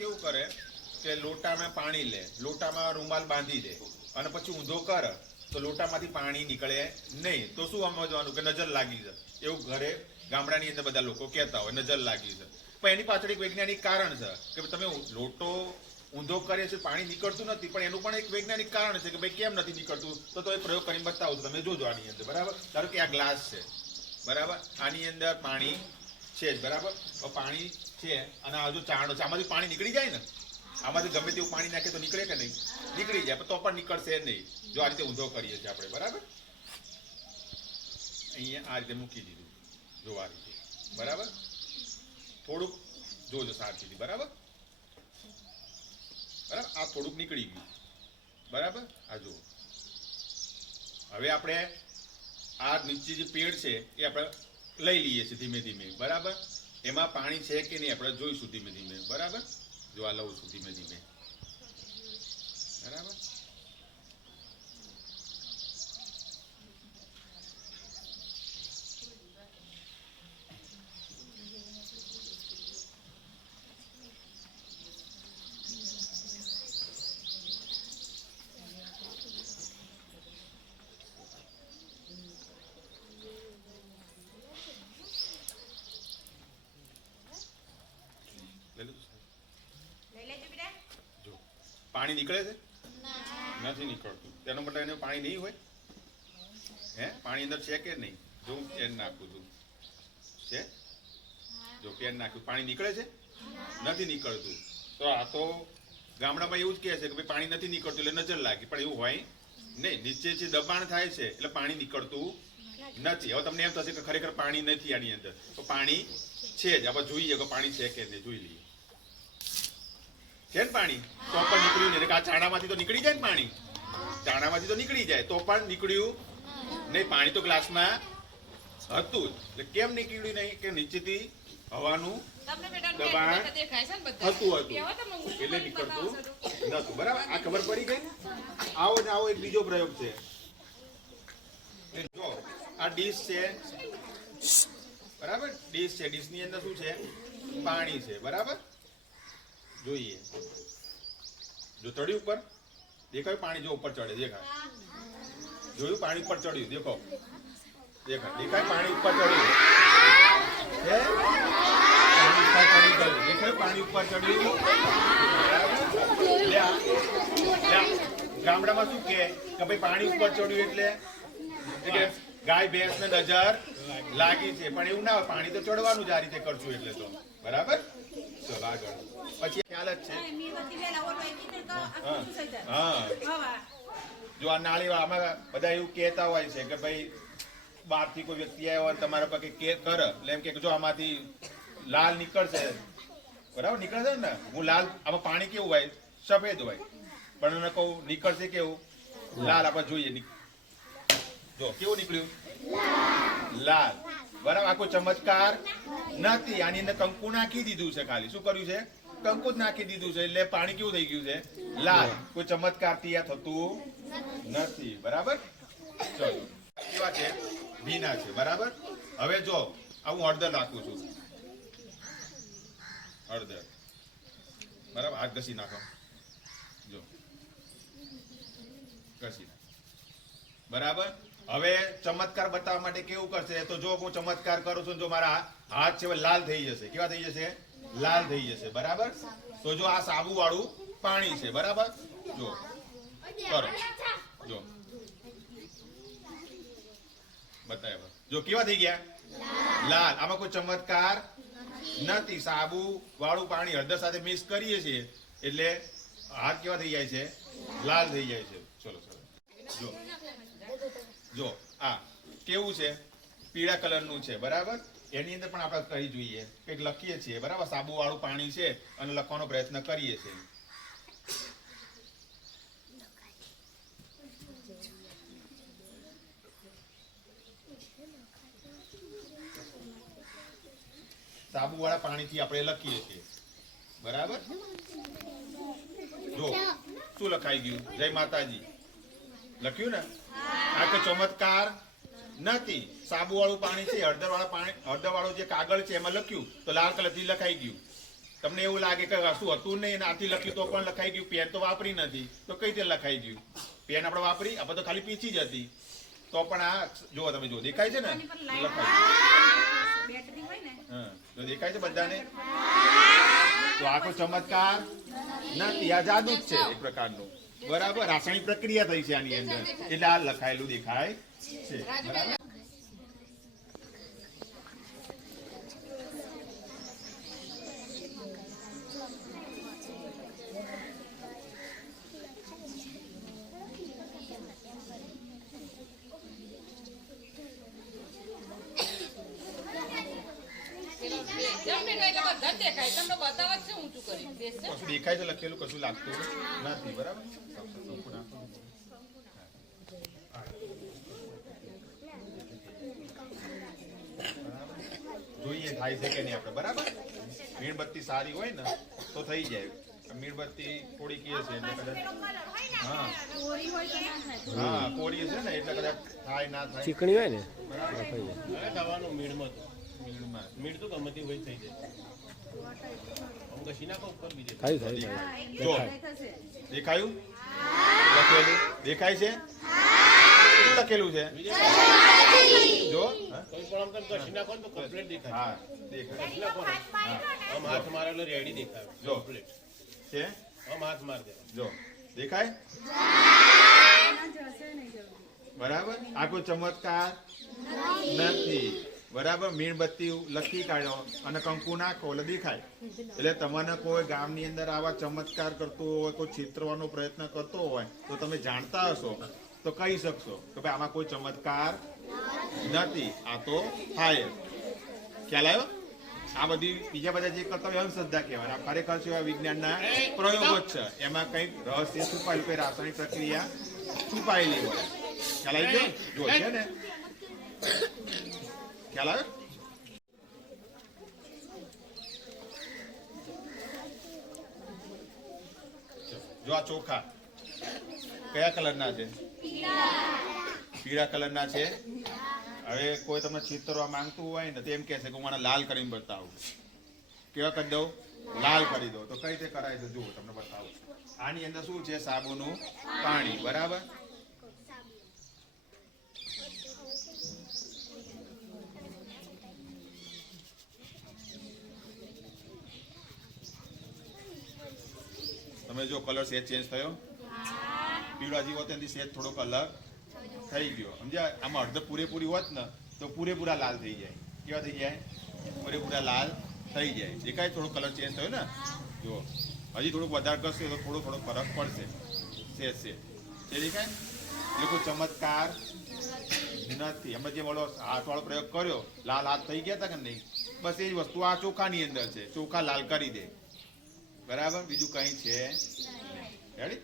કેવું કરે કે લોટામાં પાણી લે, લોટામાં રૂમાલ બાંધી દે અને પછી ઊંધો કરે તો લોટામાંથી પાણી નીકળે નહીં. તો શું સમજવાનું કે નજર લાગી છે. એવું ઘરે ગામડાની અંદર બધા લોકો કહેતા હોય નજર લાગી છે. પણ એની પાછળ એક વૈજ્ઞાનિક કારણ છે કે તમે લોટો ઊંધો કરે છે પાણી નીકળતું નથી, પણ એનું પણ એક વૈજ્ઞાનિક કારણ છે કે ભાઈ કેમ નથી નીકળતું. તો એ પ્રયોગ કરીને બતાવું છું, તમે જોજો આની અંદર. બરાબર, ધારો કે આ ગ્લાસ છે, બરાબર, આની અંદર પાણી છે જ, બરાબર. પાણી છે અને આ જો ચાણો છે, આમાંથી પાણી નીકળી જાય ને, આમાંથી ગમે તેવું પાણી નાખે તો નીકળે કે નહીં? નીકળી જાય, તો પણ નીકળશે નહીં જો આ રીતે ઊંધો કરીએ છીએ આપણે. બરાબર, અહીંયા આ રીતે મૂકી દીધું, જો આ રીતે. બરાબર, થોડુંક જોજો સાચી. બરાબર, બરાબર, આ થોડુંક નીકળી ગયું. બરાબર, આ જુઓ. હવે આપણે આ નીચે જે પેડ છે એ આપણે લઈ લઈએ છીએ ધીમે ધીમે. બરાબર, એમાં પાણી છે કે નહીં આપણે જોઈશું ધીમે ધીમે. બરાબર, જો આ લઉં છું ધીમે ધીમે. બરાબર, જો પાણી નીકળે છે? નથી નીકળતું. તેનો મતલબ એને પાણી નહીં હોય. હે, પાણી અંદર છે કે નહીં? જો હું પેન નાખું છું, છે? જો પેન નાખ્યું, પાણી નીકળે છે? નથી નીકળતું. તો આ તો ગામડામાં એવું જ કહે છે કે ભાઈ પાણી નથી નીકળતું એટલે નજર લાગી, પણ એવું હોય નહીં. નીચે જે દબાણ થાય છે એટલે પાણી નીકળતું નથી. હવે તમને એમ થશે કે ખરેખર પાણી નથી આની અંદર, તો પાણી છે જ. આપણે જોઈએ કે પાણી છે કે નહીં, જોઈ લઈએ. છે ને પાણી? તો પણ નીકળ્યું નહીં. આ ચાણામાંથી તો નીકળી જાય ને પાણી, ચાણામાંથી તો નીકળી જાય, તો પણ નીકળ્યું નહીં. પાણી તો ગ્લાસમાં હતું જ, એટલે કેમ નીકળ્યું નહીં? કે નીચેથી હવાનું દબાણ હતું એટલે નીકળતું નતું. બરાબર, આ ખબર પડી ગઈ. આવો ને આવો એક બીજો પ્રયોગ છે. જો આ ડીશ છે, બરાબર, ડીશ છે. ડીશ ની અંદર શું છે? પાણી છે. બરાબર, જોઈએ. જો ચડ્યું ઉપર, દેખાયું પાણી? જો ઉપર ચડે, દેખાય? જોયું પાણી ઉપર ચડ્યું? દેખો, દેખાય? દેખાય પાણી ઉપર ચડ્યું? દેખાયું પાણી ઉપર ચડ્યું? ગામડામાં શું કે ભાઈ પાણી ઉપર ચડ્યું એટલે ગાય ભેંસ ને નજર લાગી છે, પણ એવું ના હોય. પાણી તો ચડવાનું જ આ રીતે કરશું એટલે તો. બરાબર, ચલો આગળ. પછી ખ્યાલ જ છે. હા, જો આ નાળી આમાં બધા એવું કહેતા હોય છે કે ભાઈ બહારથી કોઈ વ્યક્તિ આવ્યો હોય તમારા પર કે કરે એટલે એમ કે જો આમાંથી લાલ નીકળશે. બરાબર, નીકળશે ને? હું લાલ, આમાં પાણી કેવું હોય? સફેદ હોય, પણ એને કહું નીકળશે કેવું? લાલ. આપણે જોઈએ, જો કેવું નીકળ્યું? લાલ. બરાબર, આ કોઈ ચમત્કાર નથી. આની અંદર કંકુ નાખી દીધું છે, ખાલી શું કર્યું છે? કંકુ જ નાખી દીધું છે એટલે પાણી કેવું થઈ ગયું છે? લાલ. કોઈ ચમત્કાર થી આ થતું નથી. બરાબર, ચલો. કેવા છે? ભીના છે. બરાબર, હવે જો આ હું હળદર નાખું છું, હળદર. બરાબર, હાથ ઘસી નાખો. જો ઘસી નાખો. બરાબર, હવે ચમત્કાર બતાવવા માટે કેવું કરશે? તો જો હું ચમત્કાર કરું છું, જો મારા હાથ છે લાલ થઈ જશે. કેવા થઈ જશે? લાલ થઈ જશે. બરાબર, તો જો આ સાબુ વાળું પાણી છે. બરાબર, જો કરો, જો બતાવ્યા. જો કેવા થઈ ગયા? લાલ. આમાં કોઈ ચમત્કાર નથી. સાબુ વાળું પાણી હળદર સાથે મિક્સ કરીએ છીએ એટલે હાથ કેવા થઈ જાય છે? લાલ થઈ જાય છે. ચલો ચલો, જો જો આ કેવું છે? પીળા કલરનું છે. બરાબર, એની અંદર પણ આપણે કહી જોઈએ કંઈક લખીએ છીએ. બરાબર, સાબુ વાળું પાણી છે અને લખવાનો પ્રયત્ન કરીએ છીએ. સાબુ વાળા પાણીથી આપણે લખીએ છીએ. બરાબર, જો શું લખાઈ ગયું? જય માતાજી લખ્યું ને? આ કે ચમત્કાર નથી. સાબુ વાળું પાણી છે, હળદર વાળા પાણી, હળદર વાળું જે કાગળ છે એમાં લખ્યું તો લાલ કલર થી લખાઈ ગયું. તમને એવું લાગે કે કશું હતું નહીં આથી લખ્યું તો પણ લખાઈ ગયું, પેન તો વાપરી નથી તો કઈ રીતે લખાઈ ગયું? પેન આપણે વાપરી, આપણે તો ખાલી પીછી જ હતી તો પણ આ જો તમે જો દેખાય છે ને લખાય, હા જો દેખાય છે બધાને? તો આ કોઈ ચમત્કાર નથી, આ જાદુ જ છે એક પ્રકારનું, બરાબર. રાસાયણિક પ્રક્રિયા થઈ છે આની અંદર એટલે આ લખાયેલું દેખાય છે, બરાબર. કશું દેખાય છે લખેલું, કશું લાગતું નથી, બરાબર. જોઈએ થાય છે કે નહીં આપણે, બરાબર. મીણબત્તી સારી હોય ને તો થઈ જાય. મીણબત્તી થોડી કે છે એટલે કદાચ હા કોરી છે ને એટલે કદાચ થાય ના થાય, ચીકણી હોય ને ખાવાનું મીણમાં મીણમાં મીણ તો ગમતી હોય થઈ જાય. ઘસી નાખો ઉપર બીજે જો દેખાયું લખેલું દેખાય છે, શું લખેલું છે જો કોઈ પણ આમ તમે ઘસી નાખો ને તો કમ્પ્લીટ દેખાય. હા દેખાય ઘસી નાખો ને આમ હાથ મારે એટલે રેડી દેખાય જો કમ્પ્લીટ. છે, આમ હાથ માર દે જો દેખાય, બરાબર. આ કોઈ ચમત્કાર નથી, બરાબર. મીણબત્તી લખી કાઢ્યો અને કંકુ નાખો એટલે દેખાય. એટલે તમને કોઈ ગામની અંદર આવા ચમત્કાર કરતો હોય, કોઈ છેતરવાનો પ્રયત્ન કરતો હોય તો તમે જાણતા હશો તો કહી શકશો કે ભાઈ આમાં કોઈ ચમત્કાર નથી, આ તો થાય. ખ્યાલ આવ્યો? આ બધી બીજા બધા જે કરતા હોય અંધશ્રદ્ધા કહેવાય. આ ખરેખર છે વિજ્ઞાનના પ્રયોગો જ છે, એમાં કંઈક રહસ્ય છુપાયેલું, કઈ રાસાયણિક પ્રક્રિયા છુપાયેલી હોય. ખ્યાલ આવી ગયો? જો છે ને ખ્યાલ આવે? જો આ ચોખા કયા કલરના છે? પીળા કલરના છે. હવે કોઈ તમને ચિતરવા માંગતું હોય ને તો એમ કહેશે કે હું મને લાલ કરીને બતાવું. કેવા કરી દઉં? લાલ કરી દો. તો કઈ રીતે કરાય છે જુઓ, તમને બતાવું. આની અંદર શું છે? સાબુનું પાણી, બરાબર. તમે જો કલર સેજ ચેન્જ થયો, પીળા જેવો ત્યાંથી સેજ થોડો કલર થઈ ગયો, સમજ્યા? આમાં અડધો પૂરેપૂરી હોત ને તો પૂરેપૂરા લાલ થઈ જાય. કેવા થઈ જાય? પૂરેપૂરા લાલ થઈ જાય. દેખાય થોડો કલર ચેન્જ થયો ને? જો હજી થોડુંક વધારે કરશે તો થોડો ફરક પડશે. સેજ સેજ એ દેખાય. એટલે કોઈ ચમત્કાર નથી. અમે જે મળો હાથવાળો પ્રયોગ કર્યો, લાલ હાથ થઈ ગયા હતા કે નહીં? બસ એ જ વસ્તુ આ ચોખાની અંદર છે. ચોખા લાલ કરી દે, બરાબર. બીજું કઈ છે? રેડી?